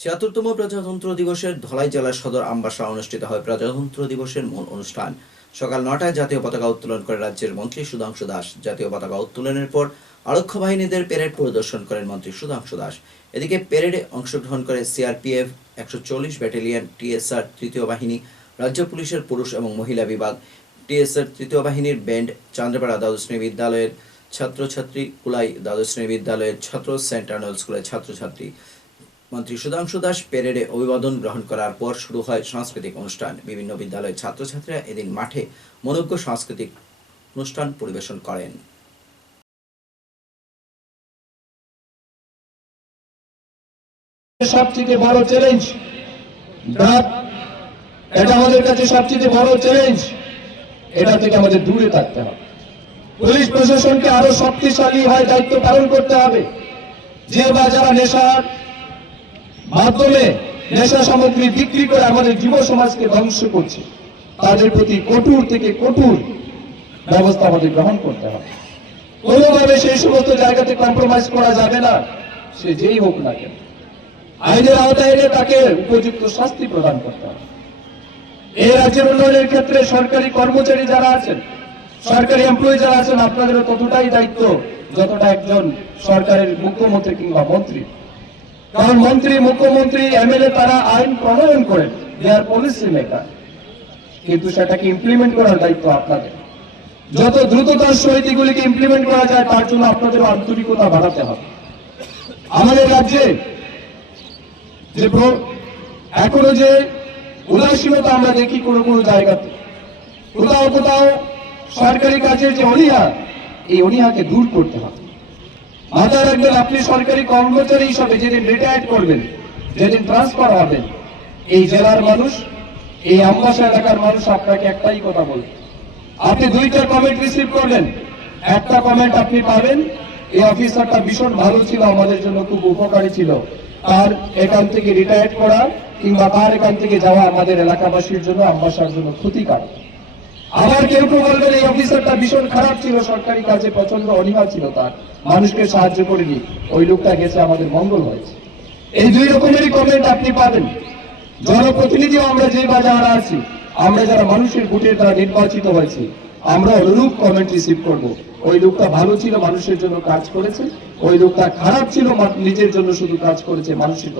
ছিয়াত্তরতম প্রজাতন্ত্র দিবসের ধলাই জেলার সদর আমবাসা অনুষ্ঠিত হয় প্রজাতন্ত্র দিবসের মূল অনুষ্ঠান। সকাল নটায় জাতীয় পতাকা উত্তোলন করে রাজ্যের মন্ত্রী সুধাংশু দাস। জাতীয় পতাকা উত্তোলনের পর আরক্ষ বাহিনীদের প্যারেড পরিদর্শন করেন মন্ত্রী সুধাংশু দাস। এদিকে প্যারেডে অংশগ্রহণ করে সিআরপিএফ একশো চল্লিশ ব্যাটালিয়ন, টিএসআর তৃতীয় বাহিনী, রাজ্য পুলিশের পুরুষ এবং মহিলা বিভাগ, টিএসআর তৃতীয় বাহিনীর ব্যান্ড, চান্দ্রপাড়া দ্বাদশ শ্রেণি বিদ্যালয়ের ছাত্রছাত্রী, কুলাই দ্বাদশ শ্রেণি বিদ্যালয়ের ছাত্র সেন্ট আর্নল্ড স্কুলের ছাত্রছাত্রী। মন্ত্রী সুধাংশু দাস প্যারেডে অভিবাদন গ্রহণ করার পর শুরু হয় সাংস্কৃতিক অনুষ্ঠান। বিভিন্ন বিদ্যালয়ের ছাত্রছাত্রীরা এদিন মাঠে মনোজ্ঞ সাংস্কৃতিক অনুষ্ঠান পরিবেশন করেন। বড় চ্যালেঞ্জ এটা আমাদের কাছে সবচেয়ে বড় চ্যালেঞ্জ এটা থেকে আমাদের দূরে থাকতে হবে। পুলিশ প্রশাসনকে আরও শক্তিশালী হয়, দায়িত্ব পালন করতে হবে। যে বা যারা নেশার মাধ্যমে নেশা সামগ্রী বিক্রি করে আমাদের যুব সমাজকে ধ্বংস করছে। তাদের প্রতি কঠোর থেকে কঠোর ব্যবস্থা আমাদের গ্রহণ করতে হবে। কোনোভাবে সেই সমস্ত জায়গাতে কম্প্রোমাইজ করা যাবে না, সে যেই হোক না কেন। আইনের আওতায় এনে তাকে উপযুক্ত শাস্তি প্রদান করতে হবে। এই রাজ্যের উন্নয়নের ক্ষেত্রে সরকারি কর্মচারী যারা আছেন, সরকারি এমপ্লয়ি যারা আছেন, আপনাদেরও ততটাই দায়িত্ব যতটা একজন সরকারের মুখ্যমন্ত্রী কিংবা মন্ত্রী। কারণ মন্ত্রী মুখ্যমন্ত্রী, এমএলএ তারা আইন প্রণয়ন করেন দে পলিসি মেকার কিন্তু সেটাকে ইমপ্লিমেন্ট করার দায়িত্ব আপনাদের। যত দ্রুততার সহিত এগুলিকে ইমপ্লিমেন্ট করা যায়, তার জন্য আপনাদের আন্তরিকতা বাড়াতে হবে। আমাদের রাজ্যে যে এখনও যে উদাসীনতা আমরা দেখি কোনো কোনো জায়গাতে, কোথাও কোথাও সরকারি কাজের যে অনীহা, এই অনীহাকে দূর করতে হবে। মাথায় রাখবেন, আপনি সরকারি কর্মচারী হিসাবে যেদিন রিটায়ার্ড করবেন, যেদিন ট্রান্সফার হবেন এই জেলার মানুষ, এই আমবাসা এলাকার মানুষ আপনাকে একটাই কথা বলবে আপনি দুইটা কমেন্ট রিসিভ করলেন। একটা কমেন্ট আপনি পাবেন, এই অফিসারটা ভীষণ ভালো ছিল, আমাদের জন্য খুব উপকারী ছিল। তার এখান থেকে রিটায়ার করা কিংবা তার এখান থেকে যাওয়া আমাদের এলাকাবাসীর জন্য, আমবাসার জন্য ক্ষতিকারক। আবার কেউ কেউ বলবেন, এই অফিসারটা ভীষণ খারাপ ছিল, সরকারি কাজে প্রচণ্ড অনীহা ছিল তার। মানুষকে সাহায্য করেনি। ওই লোকটা গেছে, আমাদের মঙ্গল হয়েছে। এই দুই রকমেরই কমেন্ট আপনি পাবেন। জনপ্রতিনিধিও আমরা যে বাজার আছি, আমরা যারা মানুষের ভোটের দ্বারা নির্বাচিত হয়েছি, আমরা অনুরূপ কমেন্ট রিসিভ করব। ওই লোকটা ভালো ছিল, মানুষের জন্য কাজ করেছে। ওই লোকটা খারাপ ছিল নিজের জন্য শুধু কাজ করেছে, মানুষের